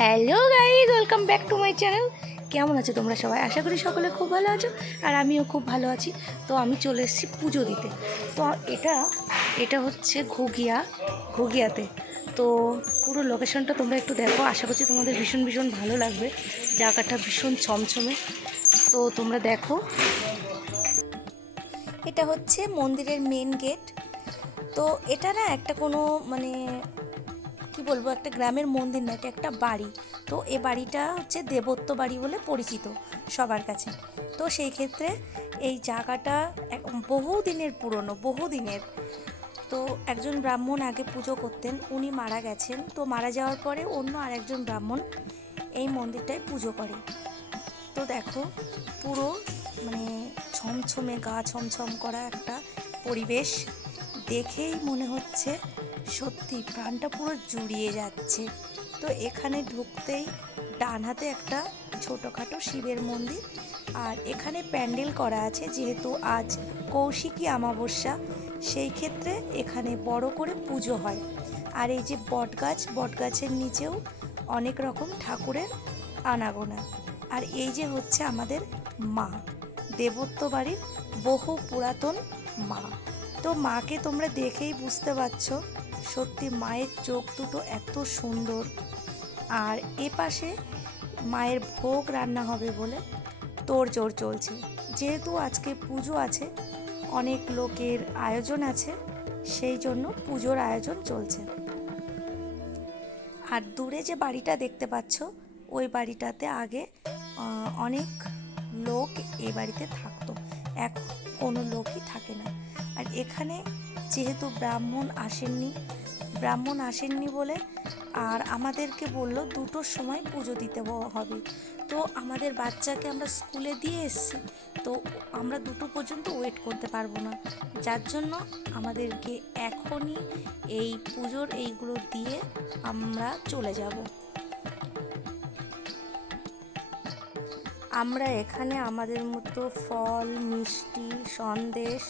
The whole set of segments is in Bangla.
Hello guys, welcome back to my channel. কেমন আছো তোমরা সবাই? আশা করি সকলে খুব ভালো আছো, আর আমিও খুব ভালো আছি। তো আমি চলে এসেছি পুজো দিতে। তো এটা হচ্ছে ঘুগিয়াতে। তো পুরো লোকেশনটা তোমরা একটু দেখো, আশা করছি তোমাদের ভীষণ ভীষণ ভালো লাগবে। জায়গাটা ভীষণ ছমছমে, তো তোমরা দেখো। এটা হচ্ছে মন্দিরের মেন গেট। তো এটা না একটা কোনো মানে কি বলবো, একটা গ্রামের মন্দির না, এটা একটা বাড়ি। তো এই বাড়িটা হচ্ছে দেবত্ব বাড়ি বলে পরিচিত সবার কাছে। তো সেই ক্ষেত্রে এই জায়গাটা বহুদিনের পুরনো, বহুদিনের। তো একজন ব্রাহ্মণ আগে পুজো করতেন, উনি মারা গেছেন। তো মারা যাওয়ার পরে অন্য আরেকজন ব্রাহ্মণ এই মন্দিরটায় পুজো করে। তো দেখো, পুরো মানে ছমছমে গা ছমছম করা একটা পরিবেশ, দেখেই মনে হচ্ছে সত্যি প্রাণটা পুরো জুড়িয়ে যাচ্ছে। তো এখানে ঢুকতেই ডান হাতে একটা ছোটোখাটো শিবের মন্দির, আর এখানে প্যান্ডেল করা আছে। যেহেতু আজ কৌশিকী অমাবস্যা, সেই ক্ষেত্রে এখানে বড় করে পুজো হয়। আর এই যে বটগাছের নিচেও অনেক রকম ঠাকুরের আনাগোনা। আর এই যে হচ্ছে আমাদের মা, দেবত্ব বাড়ির বহু পুরাতন মা। তো মাকে তোমরা দেখেই বুঝতে পারছো, সত্যি মায়ের চোখ দুটো এত সুন্দর। আর এপাশে মায়ের ভোগ রান্না হবে বলে তোড়জোড় চলছে। যেহেতু আজকে পুজো আছে, অনেক লোকের আয়োজন আছে, সেই জন্য পুজোর আয়োজন চলছে। আর দূরে যে বাড়িটা দেখতে পাচ্ছ, ওই বাড়িটাতে আগে অনেক লোক এই বাড়িতে থাকতো, এখন কোনো লোকই থাকে না। আর এখানে যেহেতু ব্রাহ্মণ আসেননি বলে আর আমাদেরকে বলল 2টোর সময় পুজো দিতে হবে। তো আমাদের বাচ্চাকে আমরা স্কুলে দিয়ে এসেছি, তো আমরা 2টো পর্যন্ত ওয়েট করতে পারবো না, যার জন্য আমাদেরকে এখনই এই পুজোর এইগুলো দিয়ে আমরা চলে যাব। আমরা এখানে আমাদের মতো ফল, মিষ্টি, সন্দেশ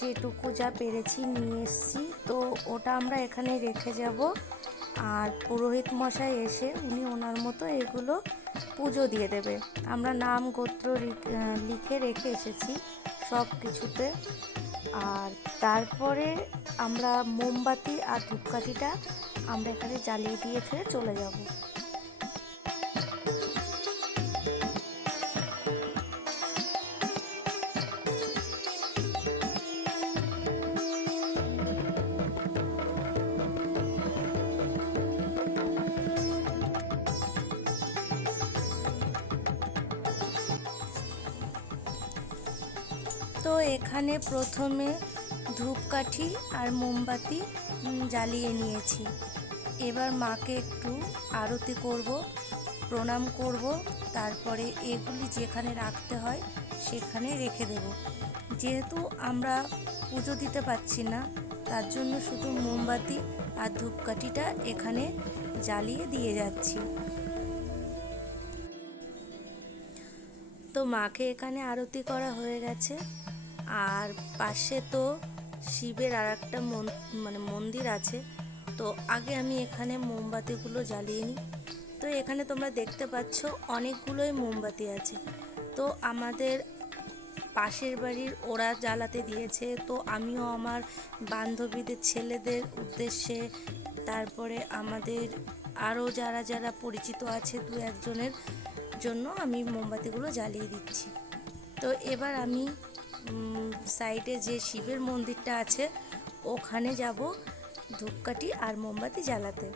যেটুকু যা পেরেছি নিয়ে এসেছি। তো ওটা আমরা এখানে রেখে যাব, আর পুরোহিত মশাই এসে উনি ওনার মতো এগুলো পুজো দিয়ে দেবে। আমরা নাম গোত্র লিখে রেখে এসেছি সব কিছুতে। আর তারপরে আমরা মোমবাতি আর ধূপকাঠিটা আমরা এখানে জ্বালিয়ে দিয়ে ফিরে চলে যাব। তো এখানে প্রথমে ধূপকাঠি আর মোমবাতি জ্বালিয়ে নিয়েছি। এবার মাকে একটু আরতি করব, প্রণাম করব, তারপরে এগুলি যেখানে রাখতে হয় সেখানে রেখে দেব। যেহেতু আমরা পুজো দিতে পারছি না, তার জন্য শুধু মোমবাতি আর ধূপকাঠিটা এখানে জ্বালিয়ে দিয়ে যাচ্ছি। তো মাকে এখানে আরতি করা হয়ে গেছে। আর পাশে তো শিবের আর একটা মন্দির আছে। তো আগে আমি এখানে মোমবাতিগুলো জ্বালিয়ে নিই। তো এখানে তোমরা দেখতে পাচ্ছ অনেকগুলোই মোমবাতি আছে। তো আমাদের পাশের বাড়ির ওরা জ্বালাতে দিয়েছে, তো আমিও আমার বান্ধবীদের ছেলেদের উদ্দেশ্যে, তারপরে আমাদের আরও যারা যারা পরিচিত আছে 2-1জনের জন্য আমি মোমবাতিগুলো জ্বালিয়ে দিচ্ছি। তো এবার আমি সাইডে যে শিবের মন্দিরটা আছে ওখানে যাব ধূপকাঠি আর মোমবাতি জ্বালাতে।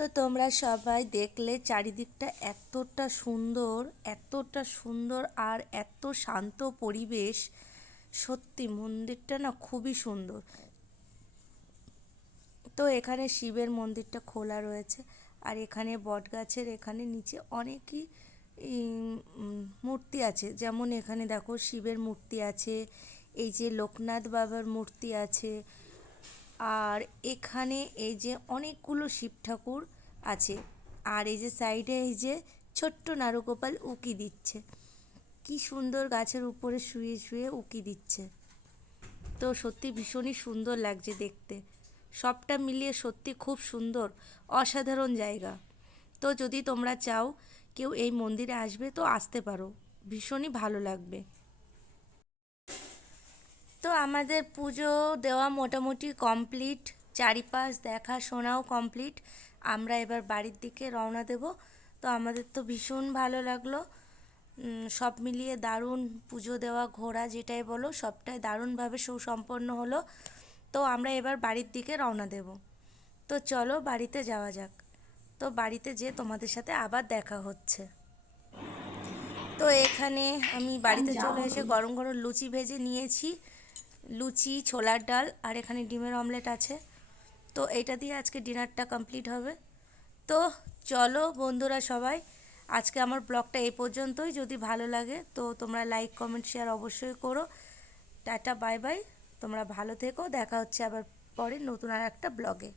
তো তোমরা সবাই দেখলে চারিদিকটা এতটা সুন্দর আর এত শান্ত পরিবেশ। সত্যি মন্দিরটা না খুবই সুন্দর। তো এখানে শিবের মন্দিরটা খোলা রয়েছে, আর এখানে বটগাছের এখানে নিচে অনেকই মূর্তি আছে। যেমন এখানে দেখো শিবের মূর্তি আছে, এই যে লোকনাথ বাবার মূর্তি আছে, আর এখানে এই যে অনেকগুলো শিব ঠাকুর আছে। আর এই যে সাইডে এই যে ছোট্ট নারুগোপাল উকি দিচ্ছে, কি সুন্দর গাছের উপরে শুয়ে শুয়ে উকি দিচ্ছে। তো সত্যি ভীষণই সুন্দর লাগছে দেখতে, সবটা মিলিয়ে সত্যি খুব সুন্দর, অসাধারণ জায়গা। তো যদি তোমরা চাও কেউ এই মন্দিরে আসবে তো আসতে পারো, ভীষণই ভালো লাগবে। তো আমাদের পুজো দেওয়া মোটামুটি কমপ্লিট, চারিপাশ দেখাশোনাও কমপ্লিট। আমরা এবার বাড়ির দিকে রওনা দেব। তো আমাদের তো ভীষণ ভালো লাগলো, সব মিলিয়ে দারুণ পুজো দেওয়া ঘোরা যেটাই বলো সবটাই দারুণভাবে সুসম্পন্ন হলো। তো আমরা এবার বাড়ির দিকে রওনা দেব। তো চলো বাড়িতে যাওয়া যাক। তো বাড়িতে যেয়ে তোমাদের সাথে আবার দেখা হচ্ছে। তো এখানে আমি বাড়িতে চলে এসে গরম গরম লুচি ভেজে নিয়েছি, লুচি, ছোলার ডাল, আর এখানে ডিমের অমলেট আছে। তো এটা দিয়ে আজকে ডিনারটা কমপ্লিট হবে। তো চলো বন্ধুরা সবাই, আজকে আমার ব্লগটা এই পর্যন্তই। যদি ভালো লাগে তো তোমরা লাইক কমেন্ট শেয়ার অবশ্যই করো। টাটা বাই বাই, তোমরা ভালো থেকো, দেখা হচ্ছে আবার পরে নতুন আর একটা ব্লগে।